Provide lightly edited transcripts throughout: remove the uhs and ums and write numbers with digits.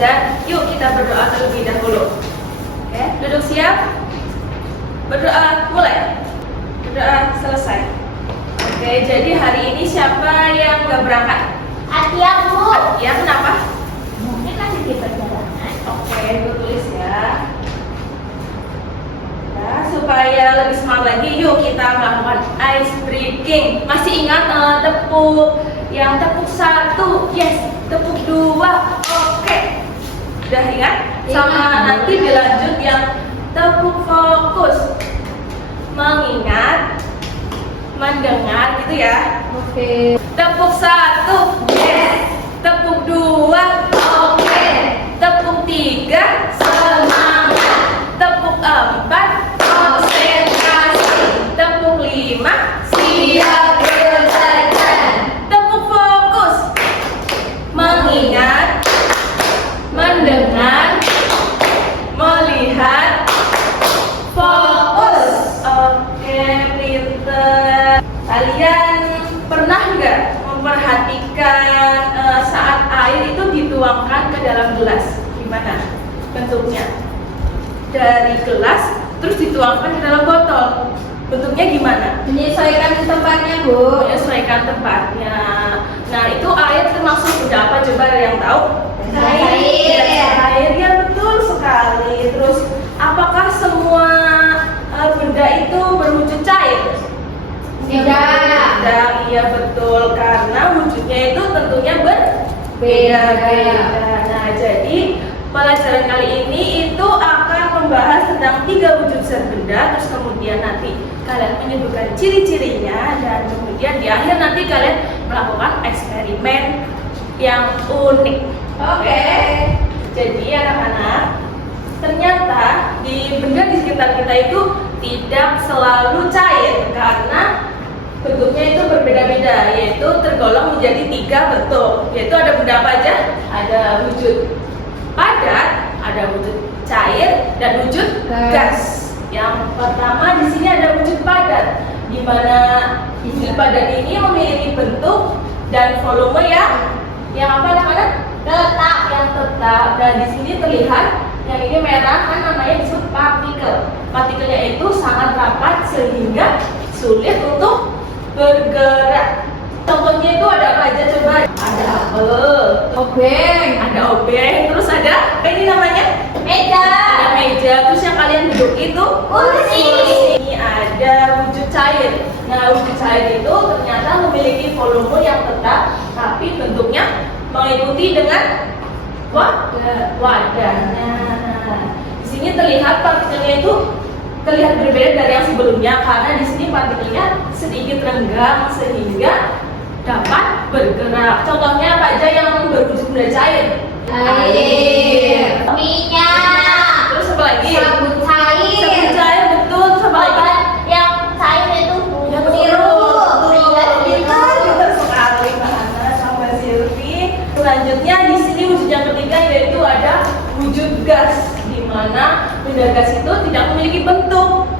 azan, yuk kita berdoa terlebih dahulu. Oke, duduk siap. Berdoa mulai. Berdoa selesai. Oke, jadi hari ini siapa yang nggak berangkat? Atia, Bu. Atia, kenapa? Mungkin masih di perjalanan. Oke, gue tulis ya. Ya, supaya lebih semangat lagi, yuk kita melakukan ice breaking. Masih ingat tepuk yang tepuk 1, yes, tepuk 2, oke. Udah ingat? Sama nanti dilanjut yang tepuk fokus, mengingat, mendengar gitu ya. Oke. Tepuk 1, yes. Tepuk 2, oke. Tepuk 3, semangat. Tepuk 4, konsentrasi. Tepuk 5, siap berjalan. Tepuk fokus, mengingat, mendengar, melihat, fokus. Oke, pinter. Kalian pernah nggak memperhatikan saat air itu dituangkan ke dalam gelas? Gimana bentuknya? Dari gelas terus dituangkan ke dalam botol. Bentuknya gimana? Menyesuaikan tempatnya, Bu. Menyesuaikan tempatnya. Nah, itu air termasuk benda apa? Coba ada yang tahu? Air. Air, ya betul sekali. Terus apakah semua benda itu berwujud cair? Tidak. Iya betul, karena wujudnya itu tentunya berbeda-beda. Nah, jadi pelajaran kali ini itu akan membahas tentang 3 wujud zat benda. Terus kemudian nanti kalian menyebutkan ciri-cirinya, dan kemudian di akhir nanti kalian melakukan eksperimen yang unik. Oke. Jadi anak-anak, ternyata di benda di sekitar kita itu tidak selalu cair karena bentuknya itu berbeda-beda, yaitu tergolong menjadi 3 bentuk. Yaitu ada benda apa aja? Ada wujud padat, ada wujud cair, dan wujud gas. Yang pertama di sini ada wujud padat, di mana wujud padat ini memiliki bentuk dan volume yang apa namanya? Tetap, yang tetap. Dan di sini terlihat yang ini merah, kan namanya disebut partikel. Partikelnya itu sangat rapat sehingga sulit untuk bergerak. Contohnya itu ada apa aja coba? Ada apel, Obeng. ada obeng, terus ada apa ini namanya? Meja. Ada meja. Terus yang kalian duduk itu Kursi. Ini ada wujud cair. Nah, wujud cair itu ternyata memiliki volume yang tetap, tapi bentuknya mengikuti dengan wadah. Nah, di sini terlihat partikelnya itu terlihat berbeda dari yang sebelumnya karena di sini partikelnya sedikit renggang sehingga dapat bergerak. Contohnya apa aja yang berwujud benda cair? Air. Minyak. Terus apa lagi? Sabun cair. Sabun cair, betul. Terus apa lagi? Yang cair itu Ya, sirup. Iya, Betul sekali, Mbak Ana sama Silvi. Selanjutnya di sini wujud yang ketiga yaitu ada wujud gas, di mana benda gas itu tidak memiliki bentuk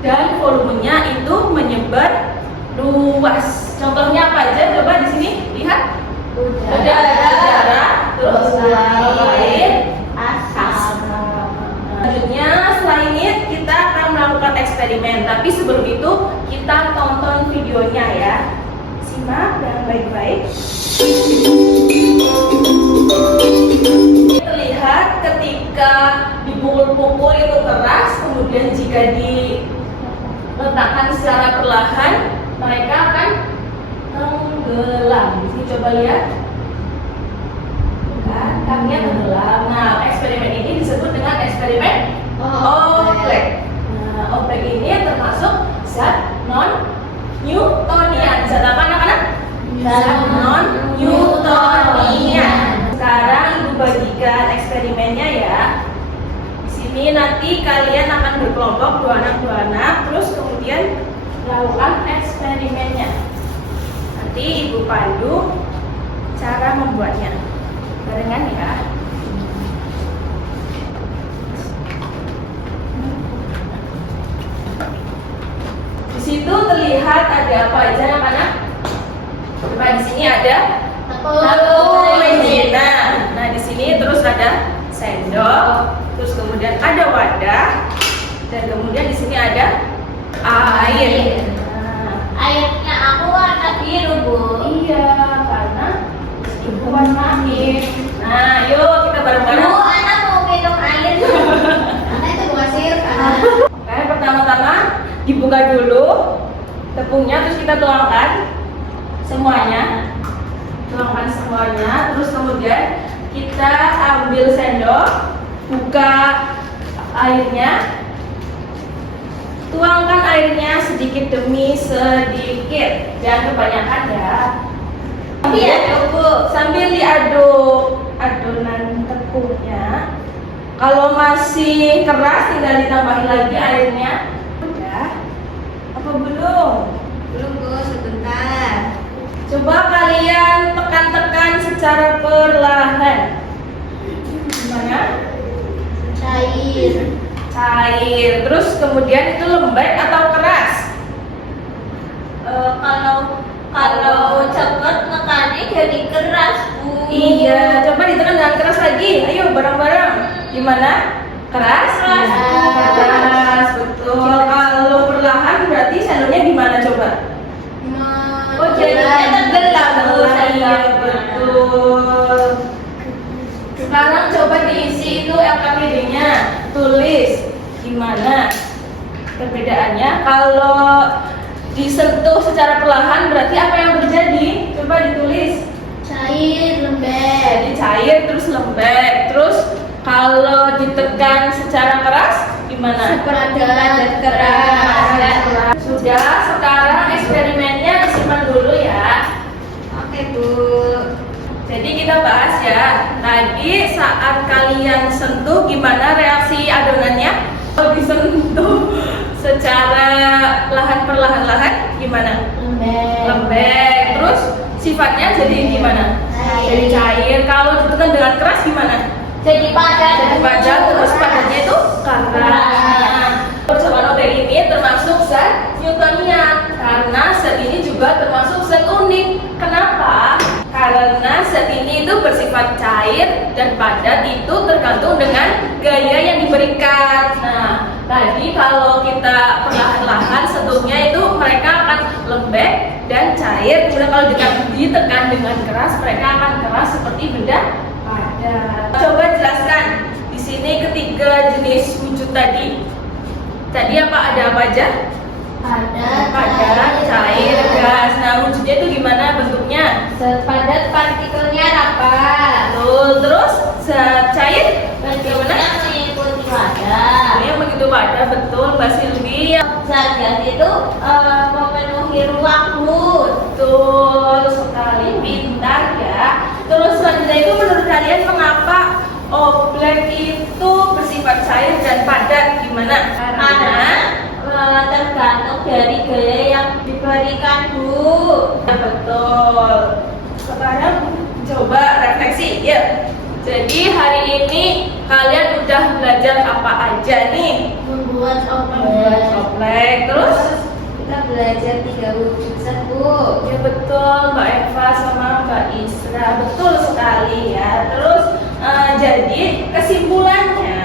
dan volumenya itu menyebar luas. Contohnya apa aja? Coba di sini lihat. Ada udara, terus air, asap. Selanjutnya selain ini kita akan melakukan eksperimen, tapi sebelum itu kita tonton videonya ya. Simak dengan baik-baik. Terlihat ketika dipukul-pukul itu keras, kemudian jika diletakkan secara perlahan, mereka akan tenggelam. Di sini coba lihat. Kan, kakinya tenggelam. Nah, eksperimen ini disebut dengan eksperimen Oblek. Nah, Oblek ini termasuk zat non-Newtonian. Zat apa anak-anak? Zat non-Newtonian. Sekarang ibu bagikan eksperimennya ya. Di sini nanti kalian akan berkelompok 2 anak 2 anak, terus kemudian lakukan eksperimennya. Nanti ibu pandu cara membuatnya. Barengan ya. Di situ terlihat ada apa aja anak-anak? Coba di sini ada tepung maizena. Nah, di sini terus ada sendok, terus kemudian ada wadah, dan kemudian di sini ada air. Nah, Airnya aku warna biru, Bu. iya, karena ibu warnain. Nah, yuk kita Bu, bareng-bareng. anak mau minum air. Anak itu bukan sihir kan? Oke, pertama-tama dibuka dulu tepungnya, terus kita tuangkan semuanya. Tuangkan semuanya, terus kemudian kita ambil sendok, buka airnya, tuangkan airnya sedikit demi sedikit, jangan kebanyakan ya. Sambil diaduk adonan tepungnya. Kalau masih keras tinggal ditambahin lagi airnya. Udah? Apa belum? Belum, Bu, sebentar. Coba kalian tekan-tekan secara perlahan. Gimana? Cair. Cair. Terus kemudian itu lembek atau keras? Kalau cepet nekannya jadi keras, Bu. Iya, coba ditekan dengan keras lagi. Ayo bareng-bareng. Gimana? Keras? Keras. Keras, betul. Kalau perlahan berarti sendoknya gimana coba? Oh, jadinya tenggelam. Iya, betul. Sekarang coba diisi itu LKPD-nya. Tulis gimana perbedaannya. Kalau disentuh secara perlahan berarti apa yang terjadi? Coba ditulis. Cair, lembek. Jadi cair terus lembek. Terus kalau ditekan secara keras gimana? Padat keras. Sudah, sekarang eksperimennya disimpan dulu ya. Oke, Bu. Jadi kita bahas ya. Tadi saat kalian sentuh gimana reaksi adonannya? Kalau disentuh secara perlahan-lahan gimana? Lembek. Lembek. Terus sifatnya jadi gimana? Cair. Jadi cair. Kalau ditekan dengan keras gimana? Jadi padat. Jadi padat. Terus padatnya itu keras. Percobaan OTR ini termasuk zat Newtonian karena zat ini juga termasuk zat unik. Kenapa? Karena zat ini itu bersifat cair dan padat itu tergantung dengan gaya yang diberikan. Nah, tadi kalau kita perlahan-lahan sentuhnya itu mereka akan lembek dan cair. Kemudian kalau ditekan dengan keras mereka akan keras seperti benda padat. Coba jelaskan di sini ketiga jenis wujud tadi. Tadi ada apa aja? Padat, cair, gas. Nah, wujudnya itu gimana bentuknya? Sepadat partikelnya rapat. Betul. Terus cair Bentuknya mengikuti wadah. Yang begitu padat, betul Mbak Silvi. Zat gas itu memenuhi ruang, Bu. Betul sekali, pintar ya. Terus selanjutnya itu menurut kalian mengapa oblek itu bersifat cair dan padat? Gimana? Karena tergantung dari gaya yang diberikan, Bu. Ya, betul. Sekarang coba refleksi ya. Jadi hari ini kalian udah belajar apa aja nih? Membuat Membuat oblek. Terus kita belajar 3 wujud zat, Bu. ya betul Mbak Eva sama Mbak Isra, betul sekali ya. Terus jadi kesimpulannya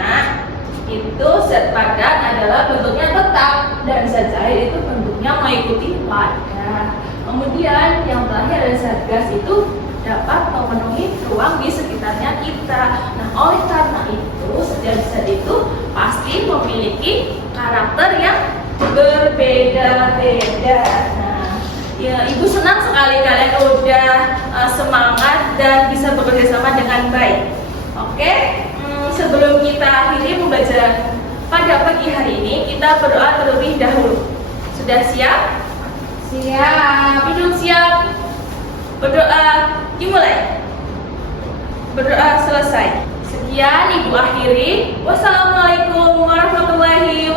itu zat padat adalah bentuknya tetap dan zat cair itu bentuknya mengikuti wadah. Kemudian yang terakhir ada zat gas itu dapat memenuhi ruang di sekitarnya kita. Nah, oleh karena itu zat itu pasti memiliki karakter yang berbeda-beda. Nah, ya, Ibu senang sekali kalian udah semangat dan bisa bekerja sama dengan baik. Oke, sebelum kita akhiri pembelajaran pada pagi hari ini, kita berdoa terlebih dahulu. Sudah siap? Siap. Duduk siap. Berdoa dimulai. Berdoa selesai. Sekian Ibu akhiri. Wassalamualaikum warahmatullahi